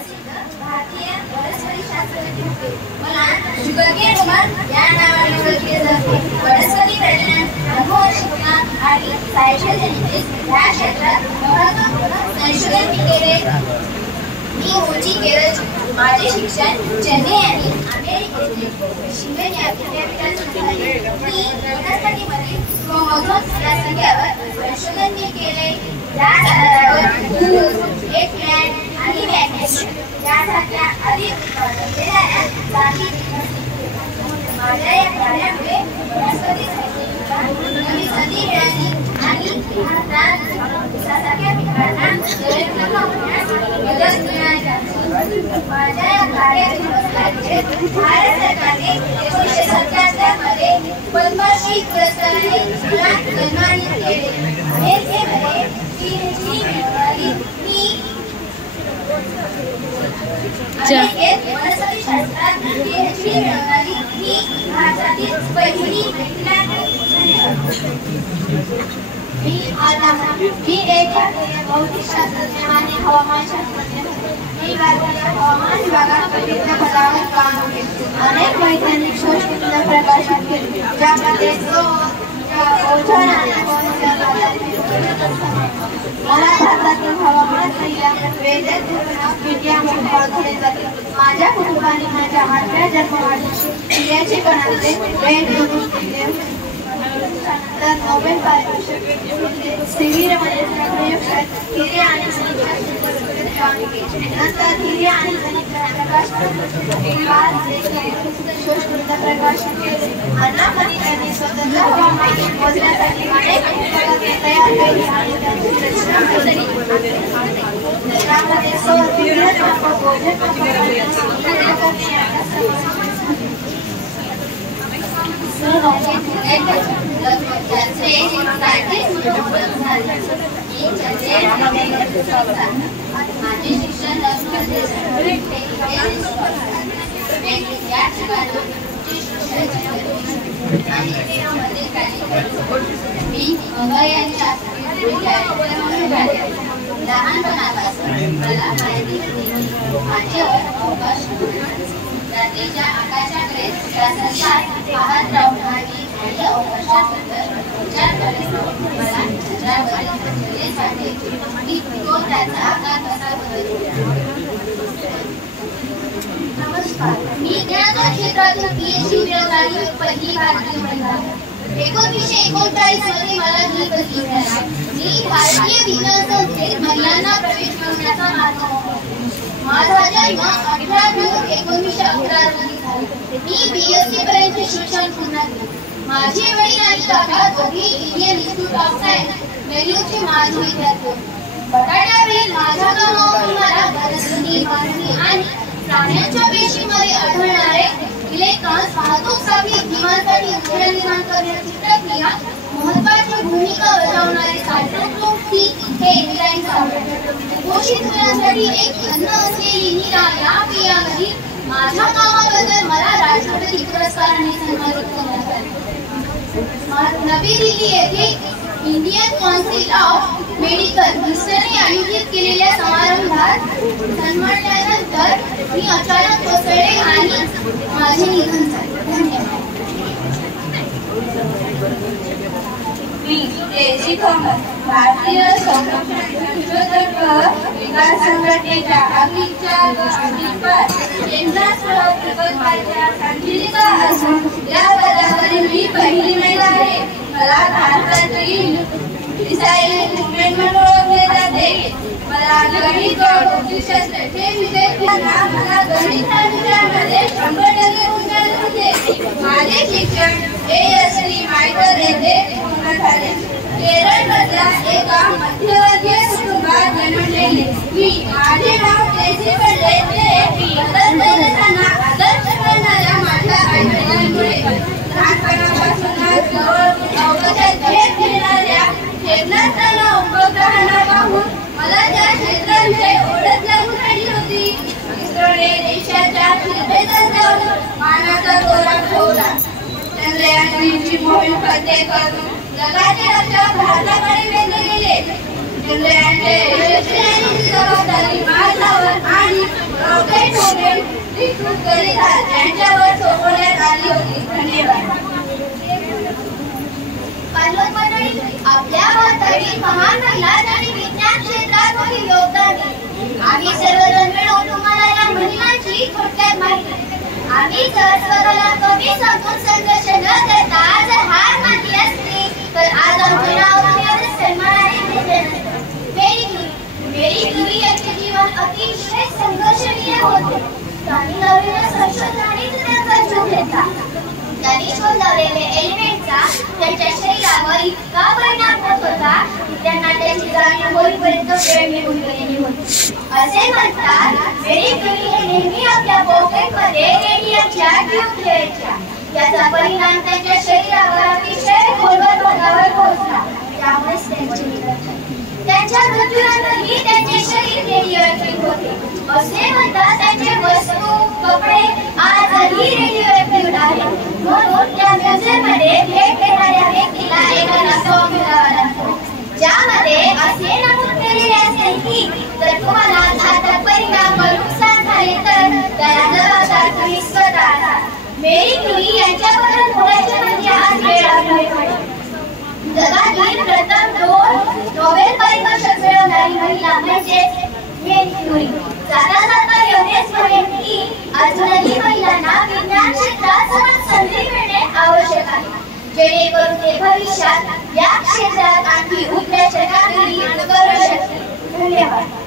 प्रसिद्ध भारतीय वनस्पती शास्त्रज्ञ होते. मला शुगरकेन रोमन या नावाने ओळखले जाते. वनस्पती प्रजनन, अनुवंशिकता आणि सायटोजेनेसिस या क्षेत्रात महत्त्वपूर्ण संशोधन केले. मी मूळची केरळची. माझे शिक्षण चेन्नई आणि अमेरिकेतील मिशिगन या विद्यापीठात झाले. मी वनस्पतीमधील क्रोमोझोम्स या संख्येवर संशोधन केले. या आधारावर दूध, एगप्लांट आणि मॅग्नेशियम यासारख्या अधिक उत्पादन देणाऱ्या जाती विकसित केल्या. माझ्या या कार्यामुळे वनस्पती संशोधनाला नवी संधी मिळाली आणि भारतात ऊसासारख्या पिकांना जलद होण्यास मदत मिळाली. माझ्या या कार्यातील पुरस्काराचे भारत सरकारने 1977 मध्ये पद्मश्री पुरस्काराने मला सन्मानित केले. अमेरिकेमध्ये PhD मिळवणारी मी वनस्पती शास्त्रात PhD मिळवणारी मी भारतातील पहिली महिला आहे. मी एक भारतीय भौतिकशास्त्रज्ञ आणि हवामानशास्त्रज्ञ. मी भारतीय हवामान विभागात विविध पदावर काम केले. अनेक वैज्ञानिक शोधपत्र प्रकाशित केले, ज्यामध्ये ओझोन आणि मला भारतातील हवामान वैज्ञानिक ओळखले जाते. माझ्या कुटुंबाने माझ्या 8व्या जन्मवाढीची सूर्याचे कणांचे भेट घेऊन दिले. तर नोबेल पारितोषिक स्थिर प्रयोगशाळेत हिरे आणि नंतर हिरे आणि प्रकाश शोधपत्र प्रकाशित केले. अण्णामणी स्वतंत्र हवामान मोजण्यासाठी अनेक उपकरणे तयार केली आणि त्यांची रचना केली. त्यामध्ये सौर माझे शिक्षण मी लहानपणापासून मला माहिती होती माझ्यावर अवकाश रात्रीच्या आकाशाकडे पाहत राहून आणि अवकाशाबद्दल विचार करत मला चंद्रावरील वाटते की तो त्याचा आकार कसा बदलतो. नमस्कार, मी विज्ञानाच्या क्षेत्रातून PhD मिळवणारी पहिली भारतीय महिला. 1939 मध्ये मला जन्मदिवस मिळाला. मी भारतीय विज्ञान संस्थेत महिलांना प्रवेश मिळवण्याचा मार्ग मोकळला. माझा जन्म 18 जून 1911 रोजी झाला. मी BSc पर्यंतचे शिक्षण पूर्ण केले. माझे वडील आणि काका दोघे इंडियन इन्स्टिट्यूट ऑफ सायन्स बेंगळुरूचे माजी विद्यार्थी होते. बटाट्यावरील माझ्या कामावरून मला वनस्पती, मानवी आणि प्राण्यांच्या पेशीमध्ये आढळणारे इलेक्ट्रॉन्स वाहतूकसाठी जीवांसाठी ऊर्जा निर्माण करण्याची प्रक्रिया महत्त्वाची भूमिका बजावणारे सायटोप्लाझम हे एन्झाइम सापडले. पोषित मुलांसाठी एक अन्न असलेली नीरा या पेयामधील माझ्या कामाबद्दल मला राष्ट्रपती पुरस्काराने सन्मानित करण्यात आले. नवी दिल्ली येथे इंडियन काउन्सिल ऑफ मेडिकल मिशनने आयोजित केलेल्या समारंभात सन्मानल्यानंतर मी अचानक कोसळले आणि माझे निधन झाले. धन्यवाद. मी तेजी कमल भारतीय संशोधक विकास संघटनेच्या अखिलच्या केंद्रासह प्रकल्पाच्या संचालिका असून या पदावरील मी पहिली महिला आहे. मला भारतातील मिसाईल मुवमेंट म्हणून ओळखले जाते. मला गणित व भौतिकशास्त्र हे विषय मला गणित विषयामध्ये 100% गुण होते. माझे शिक्षण ASC मायकल येथे पूर्ण झाले. केरळमधल्या एका मध्यवर्गीय कुटुंबात जन्मलेले मी. माझे नाव तेजी पडले ते बदलताना आदर्श करणाऱ्या माझ्या आईवडिलांमुळे. लहानपणापासूनच अवकाशात भेट घेणाऱ्या क्षेपणास्त्रांना उपग्रहांना पाहून मला त्या क्षेत्रांची ओळख लागून राहिली होती. इस्रोने देशाच्या फिरपेतच जाऊन मानाचा दौरा ठेवला. चंद्रयान 3ची मोहीम फत्ते करून जगाचे लक्ष भारताकडे वेधले गेले. चंद्रयानचे यशस्वी जबाबदारी माझ्यावर आणि रॉकेट मोमेंट विकसित करीत आहेत यांच्यावर सोपवण्यात आली होती. धन्यवाद. आपल्या भारतातील महान महिला ज्यांनी विज्ञान क्षेत्रात मोठे योगदान दिले. आम्ही सर्वजण मिळून तुम्हाला या महिलांची थोडक्यात माहिती. आम्ही जर स्वतःला कमी समजून संघर्ष न करता जर हार मानली असती तर आज आमचे नाव दुनियाभर सन्मानाने घेतले नसते. मेरी क्युरी यांचे जीवन अतिशय संघर्षनीय होते. त्यांनी लावलेल्या संशोधनानेच त्यांचा जीव घेतला. त्यांनी शोध लावलेल्या एलिमेंटचा त्यांच्या शरीरावर इतका परिणाम होत होता की त्यांना त्याची जाणीव होईपर्यंत वेळ निघून गेलेली होती. असे म्हणतात मेरी क्युरी हे नेहमी आपल्या पॉकेटमध्ये रेडियमच्या ट्यूब ठेवायच्या. याचा परिणाम त्यांच्या शरीरावर अतिशय खोलवर भागावर पोहोचला. त्यामुळेच त्यांचे निधन झाले. त्यांच्या मृत्यूनंतरही त्यांचे शरीर रेडिओ होते. असे म्हणतात त्यांचे वस्तू कपडे आजही रेडिओ आहेत. म्हणून त्या म्युझियममध्ये भेट देणाऱ्या व्यक्तीला एखादा फॉर्म मिळावा लागतो ज्यामध्ये असे नमूद केलेले असते की जर तुम्हाला घातक परिणाम व नुकसान झाले तर त्याला जबाबदार तुम्ही स्वतः आहात. मेरी क्युरी यांच्याबद्दल बोलायचे म्हणजे आज वेळ आली आहे. जगातील प्रथम 2 नोबेल पारितोषिक मिळवणारी महिला म्हणजे मेरी क्युरी. जाता जाता एवढेच म्हणेन की अजूनही महिलांना विज्ञान क्षेत्रात समान संधी मिळणे आवश्यक आहे जेणेकरून ते भविष्यात या क्षेत्रात आणखी उच्च कामगिरी करू शकतील. धन्यवाद.